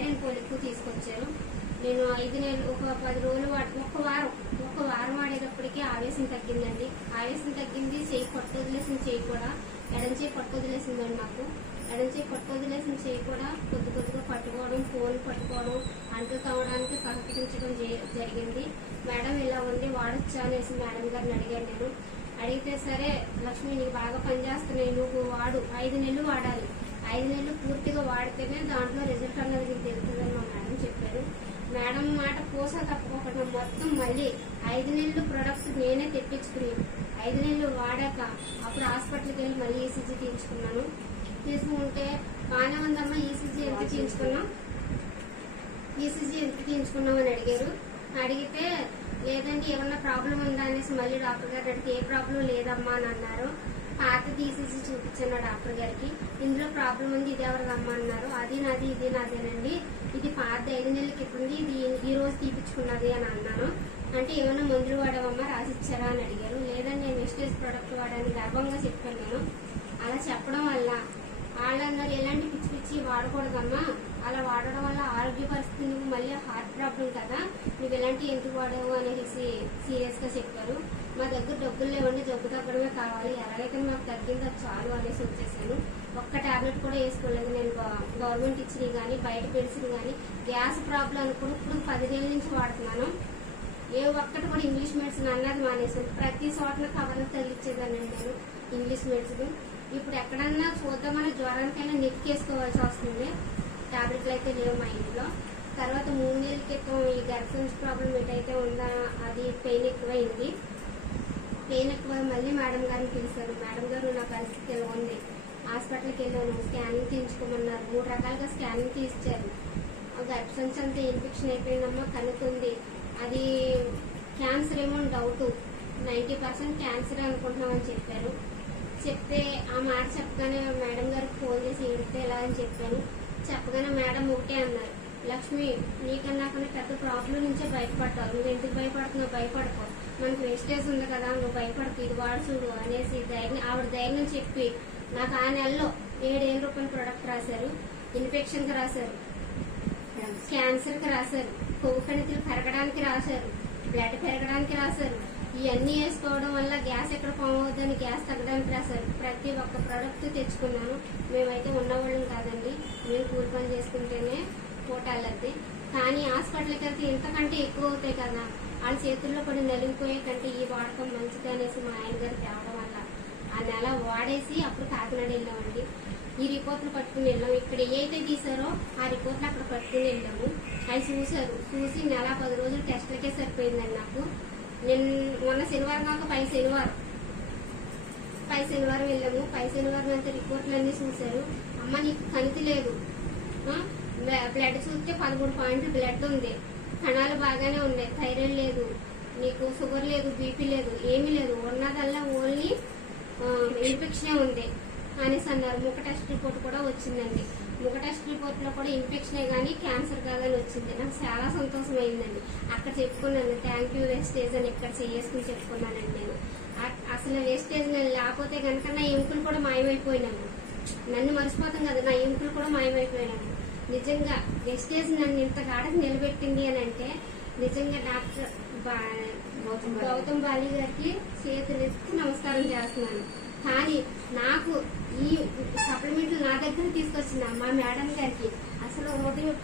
Iron pole ఎక్కువ తీసుకొచ్చారు. నేను 5 నెలలు ఒక 10 రోజులు ఒక వారం వాడేటప్పటికి ఆవేశం తగ్గిందండి. ఆవేశం తగ్గింది. చెయ్యి పట్టు వదిలేసిన చెయ్యి కూడా ఎడం చేయి పట్టు వదిలేసిందండి. నాకు ఎడం చేయి పట్టు వదిలేసిన చెయ్యి కూడా కొద్దిగా పట్టుకోవడం, ఫోన్ పట్టుకోవడం, అంట్లు తవ్వడానికి సహకరించడం జరిగింది. మేడం ఇలా ఉంది వాడొచ్చా అనేసి మేడం గారిని అడిగాను. నేను అడిగితే సరే లక్ష్మి నీకు బాగా పనిచేస్తున్నాయి, నువ్వు వాడు, 5 నెలలు వాడాలి, 5 నెలలు పూర్తిగా వాడితేనే దాంట్లో రిజల్ట్ అన్నది మీకు తెలుస్తుందని మా మేడం చెప్పారు. మేడం మాట పోసా తప్పకుండా మొత్తం మళ్ళీ 5 నెలలు ప్రొడక్ట్స్ నేనే తెప్పించుకుని 5 నెలలు వాడాక అప్పుడు హాస్పిటల్కి వెళ్ళి మళ్ళీ ఈసీజీ తీయించుకున్నాను. తీసుకుంటే బాగానే ఉందమ్మా, ఈసీజీ ఎంత తీయించుకున్నామని అడిగారు. అడిగితే లేదండి ఏమన్నా ప్రాబ్లం ఉందా అనేసి మళ్ళీ డాక్టర్ గారు అడిగితే ఏ ప్రాబ్లం లేదమ్మా అని అన్నారు. పాతది ఈసీజీ చూపించాను డాక్టర్ గారికి. ఇందులో ప్రాబ్లం ఉంది, ఇది ఎవరిదమ్మా అన్నారు. అది నాది, ఇది నాదేనండి, ఇది పాత 5 నెలల క్రితంది, ఇది ఈ రోజు తీపించుకున్నది అని అన్నాను. అంటే ఏమైనా మందులు వాడావమ్మా రాసిచ్చారా అని అడిగారు. లేదని నేను వెస్టేజ్ ప్రోడక్ట్ వాడాలని గర్వంగా చెప్పాను. నేను అలా చెప్పడం వల్ల వాళ్ళు అన్నారు ఎలాంటి పిచ్చి వాడకూడదమ్మా, అలా వాడడం వల్ల ఆరోగ్య పరిస్థితి నువ్వు మళ్ళీ హార్ట్ ప్రాబ్లం కదా, నువ్వు ఎలాంటి ఎందుకు వాడవు అనేసి సీరియస్ గా చెప్పారు. మా దగ్గర డబ్బులు లేవండి, జబ్బు తగ్గడమే కావాలి, ఎలాగైతే మాకు తగ్గిందో చాలు అనేసి వచ్చేసాను. ఒక్క టాబ్లెట్ కూడా వేసుకోలేదు నేను. గవర్నమెంట్ ఇచ్చినవి కానీ బయట మెడిసిన్ కానీ గ్యాస్ ప్రాబ్లం అనుకుని ఇప్పుడు 10 నెలల నుంచి వాడుతున్నాను. ఏ ఒక్కటి కూడా ఇంగ్లీష్ మెడిసిన్ అన్నది మానేసాను. ప్రతి చోట్ల కవర్లు తగిలిచ్చేదానండి నేను ఇంగ్లీష్ మెడిసిన్. ఇప్పుడు ఎక్కడన్నా చూద్దామని జ్వరానికైనా నెక్కేసుకోవాల్సి వస్తుంది. టాబ్లెట్లు అయితే లేవు మా ఇంట్లో. తర్వాత 3 నెలల క్రితం ఈ గర్భసంచి ప్రాబ్లం ఏటైతే ఉందా అది పెయిన్ ఎక్కువైంది. పెయిన్ ఎక్కువ మళ్ళీ మేడం గారిని పిలిచారు. మేడం గారు నా పరిస్థితి ఎలా ఉంది, హాస్పిటల్కి వెళ్ళాను, స్కానింగ్ తీయించుకోమన్నారు. 3 రకాలుగా స్కానింగ్ తీయించారు. గర్భసంచి అంతా ఇన్ఫెక్షన్ అయిపోయిందమ్మా, కనుక్కుంది అది క్యాన్సర్ ఏమో డౌట్, 90% క్యాన్సర్ అనుకుంటున్నామని చెప్పారు. చెప్తే ఆ మాట చెప్పగానే మేడం గారికి ఫోన్ చేసి ఏడితే ఎలా అని చెప్పాను. చెప్పగానే మేడం ఒకటే అన్నారు, లక్ష్మి నీకన్నా పెద్ద ప్రాబ్లం నుంచే బయటపడ్డావు, నువ్వు ఎందుకు భయపడుతున్నావు, భయపడకు, మనకు వేస్టేజ్ ఉంది కదా, నువ్వు భయపడకు, ఇది వాడు చూడు అనేసి ఆవిడ ధైర్యం చెప్పి నాకు ఆ నెలలో 7,000 రూపాయల ప్రొడక్ట్ రాశారు. ఇన్ఫెక్షన్ కి రాశారు, క్యాన్సర్ కి రాశారు, కొవ్వు కణితులు పెరగడానికి రాశారు, బ్లడ్ పెరగడానికి రాశారు. ఇవన్నీ వేసుకోవడం వల్ల గ్యాస్ ఎక్కడ ఫామ్ అవుతుందని గ్యాస్ తగ్గడానికి రాశారు. ప్రతి ఒక్క ప్రోడక్ట్ తెచ్చుకున్నాను. మేమైతే ఉన్నవాళ్ళం కాదండి, మేము కూలి పని చేసుకుంటేనే పోటాలద్ది. కానీ హాస్పిటల్కి వెళ్తే ఇంతకంటే ఎక్కువ అవుతాయి కదా, వాళ్ళ చేతుల్లో పడి నలిగిపోయే కంటే ఈ వాడకం మంచిది అనేసి మా ఆయన గారు తేవడం వల్ల ఆ నెల వాడేసి అప్పుడు కాకినాడ వెళ్ళామండి. ఈ రిపోర్ట్లు పట్టుకుని వెళ్ళాము. ఇక్కడ ఏదైతే తీసారో ఆ రిపోర్ట్లు అక్కడ పట్టుకుని వెళ్ళాము. అవి చూశారు. చూసి నెల 10 రోజులు టెస్టులకే సరిపోయిందండి నాకు. నేను మొన్న శనివారం కాక పై శనివారం వెళ్ళాము. పై శనివారం అంతా రిపోర్ట్లు అన్ని చూశారు. అమ్మ నీకు కణితి లేదు, బ్లడ్ చూస్తే 13 పాయింట్లు బ్లడ్ ఉంది, కణాలు బాగానే ఉన్నాయి, థైరాయిడ్ లేదు, నీకు షుగర్ లేదు, బీపీ లేదు, ఏమీ లేదు, ఉన్నదల్లా ఓన్లీ ఇన్ఫెక్షనే ఉంది అనేసి అన్నారు. ముఖ టెస్ట్ రిపోర్ట్ కూడా వచ్చిందండి. ముఖ టెస్ట్ రిపోర్ట్ లో కూడా ఇన్ఫెక్షనే గానీ క్యాన్సర్ కాదని వచ్చింది. నాకు చాలా సంతోషం అయిందండి. అక్కడ చెప్పుకున్నాను థ్యాంక్ యూ వేస్టేజ్ అని, ఇక్కడ చేసుకుని చెప్పుకున్నానండి నేను. అసలు వేస్టేజ్ నేను లేకపోతే కనుక నా ఎముకలు కూడా మాయమైపోయినాను. నన్ను మర్చిపోతాం కదా, నా ఎముకలు కూడా మాయమైపోయినాను. నిజంగా వేస్టేజ్ నన్ను ఇంత గాఢకు నిలబెట్టింది అని అంటే నిజంగా డాక్టర్ గౌతమ్ బాలి గారికి చేతులెత్తి నమస్కారం చేస్తున్నాను. కానీ నాకు ఈ సప్లిమెంట్లు నా దగ్గర తీసుకొచ్చిన మా మేడం గారికి అసలు ఉదయం